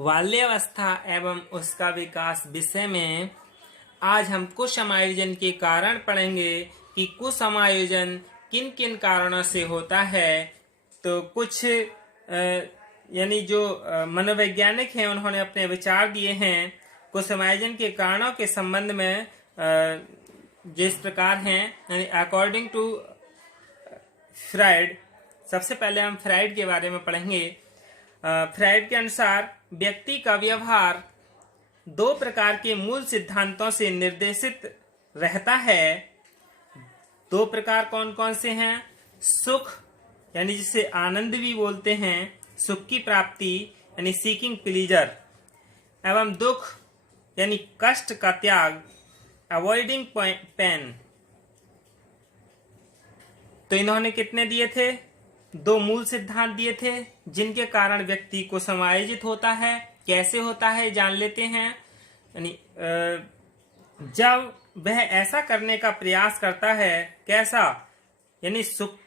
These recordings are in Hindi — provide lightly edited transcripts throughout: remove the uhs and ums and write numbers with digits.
बाल्यावस्था एवं उसका विकास विषय में आज हम कुसमायोजन के कारण पढ़ेंगे कि कुसमायोजन किन किन कारणों से होता है। तो कुछ यानी जो मनोवैज्ञानिक हैं उन्होंने अपने विचार दिए हैं कुसमायोजन के कारणों के संबंध में, जिस प्रकार हैं। यानी अकॉर्डिंग टू फ्राइड, सबसे पहले हम फ्राइड के बारे में पढ़ेंगे। फ्राइड के अनुसार व्यक्ति का व्यवहार दो प्रकार के मूल सिद्धांतों से निर्देशित रहता है। दो प्रकार कौन कौन से हैं? सुख यानी जिसे आनंद भी बोलते हैं, सुख की प्राप्ति यानी सीकिंग प्लीजर, एवं दुख यानी कष्ट का त्याग, अवॉइडिंग पेन। तो इन्होंने कितने दिए थे? दो मूल सिद्धांत दिए थे जिनके कारण व्यक्ति को समायोजित होता है। कैसे होता है जान लेते हैं। यानी जब वह ऐसा करने का प्रयास करता है, कैसा? यानी सुख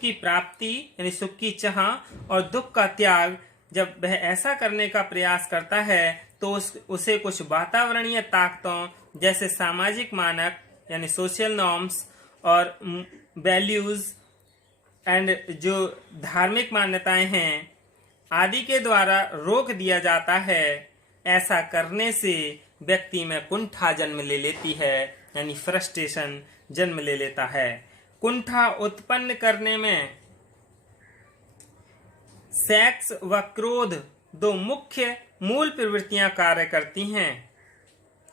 की प्राप्ति यानी सुख की चाह और दुख का त्याग। जब वह ऐसा करने का प्रयास करता है तो उसे कुछ वातावरणीय ताकतों जैसे सामाजिक मानक यानी सोशल नॉर्म्स और वैल्यूज एंड जो धार्मिक मान्यताएं हैं आदि के द्वारा रोक दिया जाता है। ऐसा करने से व्यक्ति में कुंठा जन्म ले लेती है, यानी फ्रस्ट्रेशन जन्म ले लेता है। कुंठा उत्पन्न करने में सेक्स व क्रोध दो मुख्य मूल प्रवृत्तियां कार्य करती हैं।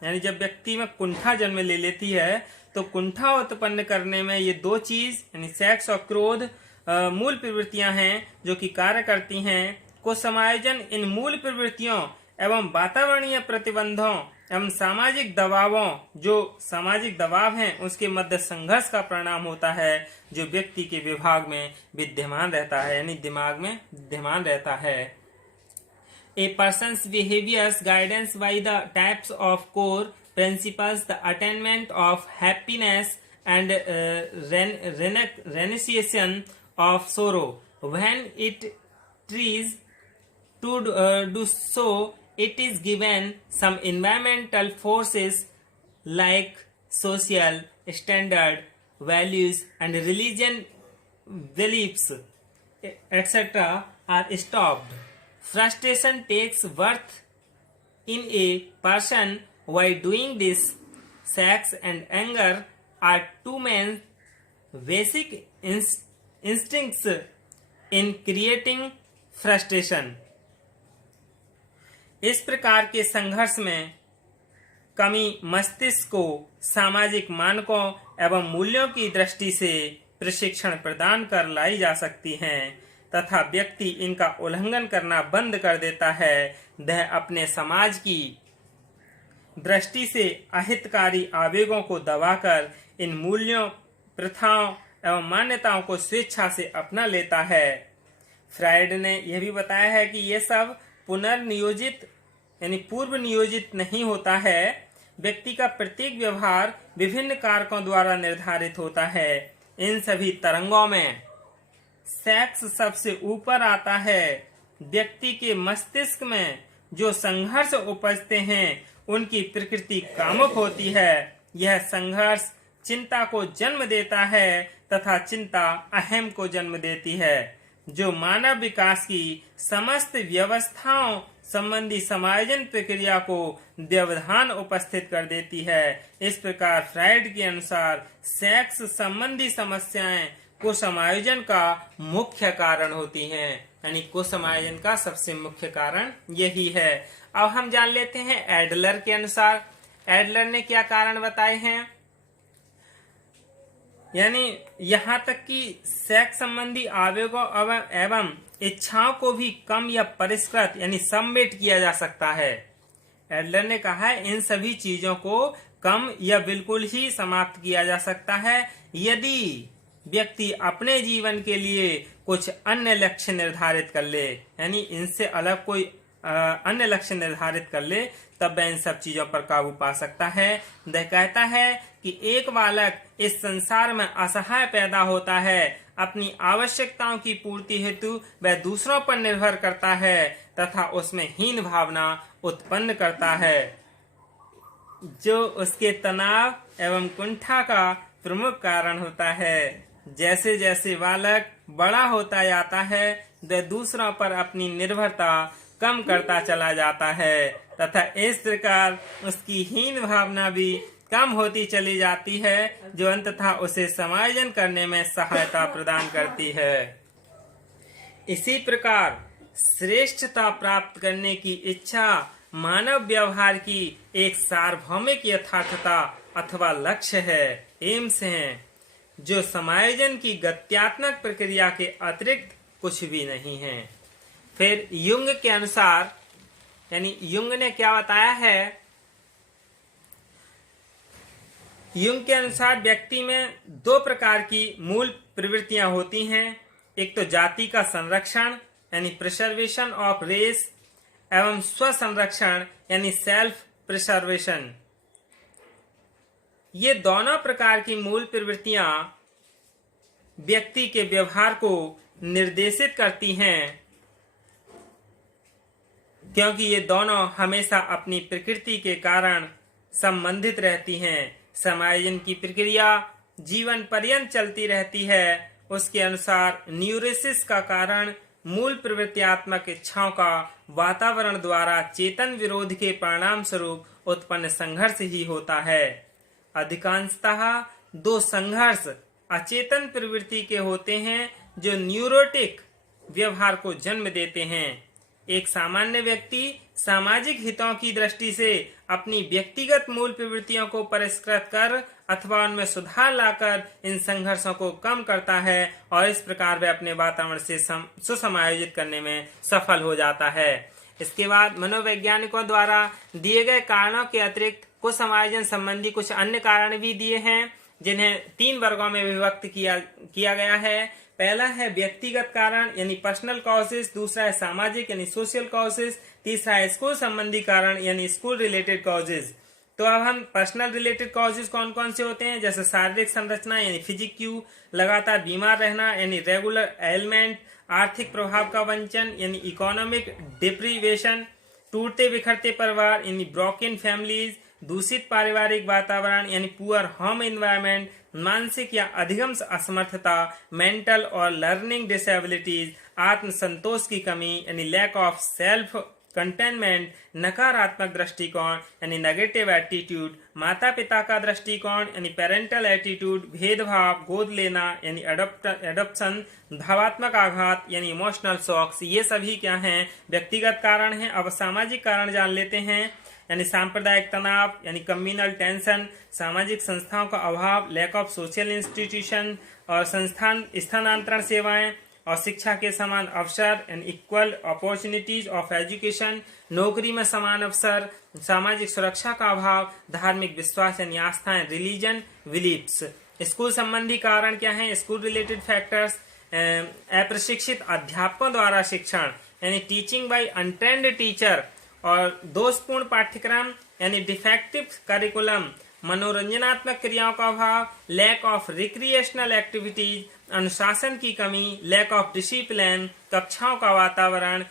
यानी जब व्यक्ति में कुंठा जन्म ले लेती है तो कुंठा उत्पन्न करने में ये दो चीज यानी सेक्स और क्रोध मूल प्रवृत्तियां हैं जो कि कार्य करती हैं। कुसमायोजन इन मूल प्रवृत्तियों एवं वातावरणीय प्रतिबंधों एवं सामाजिक दबावों, जो सामाजिक दबाव हैं, उसके मध्य संघर्ष का परिणाम होता है जो व्यक्ति के विभाग में विद्यमान रहता है, यानी दिमाग में विद्यमान रहता है। A person's behaviors guidance by the types of core principles, the attainment of happiness and renunciation of sorrow. When it tries to do so, it is given some environmental forces like social standard, values and religion beliefs, etc. are stopped. Frustration takes birth in a person while doing this. Sex and anger are two main basic instincts in creating frustration. इस प्रकार के संघर्ष में कमी मस्तिष्क को सामाजिक मानकों एवं मूल्यों की दृष्टि से प्रशिक्षण प्रदान कर लाई जा सकती हैं तथा व्यक्ति इनका उल्लंघन करना बंद कर देता है। वह अपने समाज की दृष्टि से अहितकारी आवेगों को दबाकर इन मूल्यों, प्रथाओं एवं मान्यताओं को स्वेच्छा से अपना लेता है। फ्राइड ने यह भी बताया है कि यह सब पुनर्नियोजित यानी पूर्व नियोजित नहीं होता है। व्यक्ति का प्रत्येक व्यवहार विभिन्न कारकों द्वारा निर्धारित होता है। इन सभी तरंगों में सेक्स सबसे ऊपर आता है। व्यक्ति के मस्तिष्क में जो संघर्ष उपजते हैं उनकी प्रकृति कामुक होती है। यह संघर्ष चिंता को जन्म देता है तथा चिंता अहम को जन्म देती है, जो मानव विकास की समस्त व्यवस्थाओं संबंधी समायोजन प्रक्रिया को व्यवधान उपस्थित कर देती है। इस प्रकार फ्राइड के अनुसार सेक्स संबंधी समस्याएं कुसमायोजन का मुख्य कारण होती हैं। यानी कुसमायोजन का सबसे मुख्य कारण यही है। अब हम जान लेते हैं एडलर के अनुसार। एडलर ने क्या कारण बताए हैं। यानी यहाँ तक कि सेक्स संबंधी आवेगों एवं इच्छाओं को भी कम या परिष्कृत यानी सबमिट किया जा सकता है। एडलर ने कहा है इन सभी चीजों को कम या बिल्कुल ही समाप्त किया जा सकता है यदि व्यक्ति अपने जीवन के लिए कुछ अन्य लक्ष्य निर्धारित कर ले। यानी इनसे अलग कोई अन्य लक्ष्य निर्धारित कर ले, तब वह इन सब चीजों पर काबू पा सकता है। वह कहता है कि एक बालक इस संसार में असहाय पैदा होता है अपनी आवश्यकताओं की पूर्ति हेतु वह दूसरों पर निर्भर करता है तथा उसमें हीन भावना उत्पन्न करता है, जो उसके तनाव एवं कुंठा का प्रमुख कारण होता है। जैसे जैसे बालक बड़ा होता जाता है, वह दूसरों पर अपनी निर्भरता कम करता चला जाता है तथा इस प्रकार उसकी हीन भावना भी कम होती चली जाती है, जो अंततः उसे समायोजन करने में सहायता प्रदान करती है। इसी प्रकार श्रेष्ठता प्राप्त करने की इच्छा मानव व्यवहार की एक सार्वभौमिक यथार्थता अथवा लक्ष्य है, एम्स है, जो समायोजन की गत्यात्मक प्रक्रिया के अतिरिक्त कुछ भी नहीं है। फिर युंग के अनुसार, यानी युंग ने क्या बताया है, युंग के अनुसार व्यक्ति में दो प्रकार की मूल प्रवृत्तियां होती हैं। एक तो जाति का संरक्षण यानी प्रिजर्वेशन ऑफ रेस एवं स्व संरक्षण यानी सेल्फ प्रिजर्वेशन। ये दोनों प्रकार की मूल प्रवृत्तियां व्यक्ति के व्यवहार को निर्देशित करती हैं, क्योंकि ये दोनों हमेशा अपनी प्रकृति के कारण संबंधित रहती हैं। समायोजन की प्रक्रिया जीवन पर्यंत चलती रहती है। उसके अनुसार न्यूरोसिस का कारण मूल प्रवृत्तियात्मक इच्छाओं का वातावरण द्वारा चेतन विरोध के परिणाम स्वरूप उत्पन्न संघर्ष ही होता है। अधिकांशतः दो संघर्ष अचेतन प्रवृत्ति के होते हैं, जो न्यूरोटिक व्यवहार को जन्म देते हैं। एक सामान्य व्यक्ति सामाजिक हितों की दृष्टि से अपनी व्यक्तिगत मूल प्रवृत्तियों को परिष्कृत कर अथवा उनमें सुधार लाकर इन संघर्षों को कम करता है और इस प्रकार वह अपने वातावरण से सुसमायोजित करने में सफल हो जाता है। इसके बाद मनोवैज्ञानिकों द्वारा दिए गए कारणों के अतिरिक्त कुछ समायोजन संबंधी कुछ अन्य कारण भी दिए हैं, जिन्हें 3 वर्गों में विभक्त किया गया है। पहला है व्यक्तिगत कारण यानी पर्सनल कॉजेस, दूसरा है सामाजिक यानी सोशल कॉजेस, तीसरा है स्कूल संबंधी कारण यानी स्कूल रिलेटेड कॉजेस। तो अब हम पर्सनल रिलेटेड कॉजेस कौन कौन से होते हैं, जैसे शारीरिक संरचना यानी फिजिक क्यू, लगातार बीमार रहना यानी रेगुलर एलिमेंट, आर्थिक प्रभाव का वंचन यानी इकोनॉमिक डिप्रीवेशन, टूटते बिखरते परिवार यानी ब्रोकन फैमिलीज, दूषित पारिवारिक वातावरण यानी पुअर होम एनवायरनमेंट, मानसिक या अधिगम असमर्थता मेंटल और लर्निंग डिसेबिलिटीज, आत्मसंतोष की कमी यानी लैक ऑफ सेल्फ कंटेनमेंट, नकारात्मक दृष्टिकोण यानी नेगेटिव एटीट्यूड, माता पिता का दृष्टिकोण यानी पेरेंटल एटीट्यूड, भेदभाव, गोद लेना यानी एडॉप्शन, भावात्मक आघात यानी इमोशनल शॉक्स, ये सभी क्या हैं, व्यक्तिगत कारण हैं। अब सामाजिक कारण जान लेते हैं, यानी सांप्रदायिक तनाव यानी कम्युनल टेंशन, सामाजिक संस्थाओं का अभाव, लैक ऑफ सोशल इंस्टीट्यूशन और स्थानांतरण सेवाएं और शिक्षा के समान अवसर and equal opportunities of education, नौकरी में समान अवसर, सामाजिक सुरक्षा का अभाव, धार्मिक विश्वास यानी आस्थाएं, रिलीजन बिलीफ्स। स्कूल संबंधी कारण क्या है, स्कूल रिलेटेड फैक्टर्स, अप्रशिक्षित अध्यापकों द्वारा शिक्षण यानी टीचिंग बाय अनट्रेन्ड टीचर और दोषपूर्ण पाठ्यक्रम यानी डिफेक्टिव करिकुलम, मनोरंजनात्मक क्रियाओं का अभाव, लैक ऑफ रिक्रिएशनल एक्टिविटीज, अनुशासन की कमी, लैक ऑफ डिसिप्लिन, कक्षाओं का वातावरण,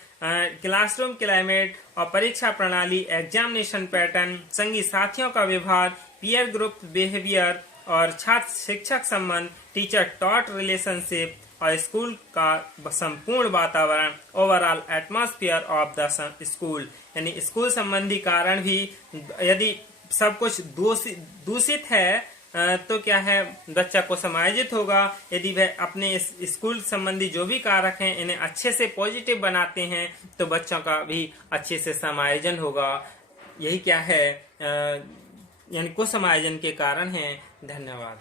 क्लासरूम क्लाइमेट और परीक्षा प्रणाली, एग्जामिनेशन पैटर्न, संगी साथियों का व्यवहार, पीयर ग्रुप बिहेवियर और छात्र शिक्षक संबंध, टीचर टॉट रिलेशनशिप और स्कूल का संपूर्ण वातावरण, overall atmosphere of the school. यानी स्कूल संबंधी कारण भी यदि सब कुछ दूषित है तो क्या है, बच्चा को समायोजित होगा। यदि वह अपने स्कूल संबंधी जो भी कारक हैं इन्हें अच्छे से पॉजिटिव बनाते हैं तो बच्चों का भी अच्छे से समायोजन होगा। यही क्या है, यानी कुछ समायोजन के कारण हैं। धन्यवाद।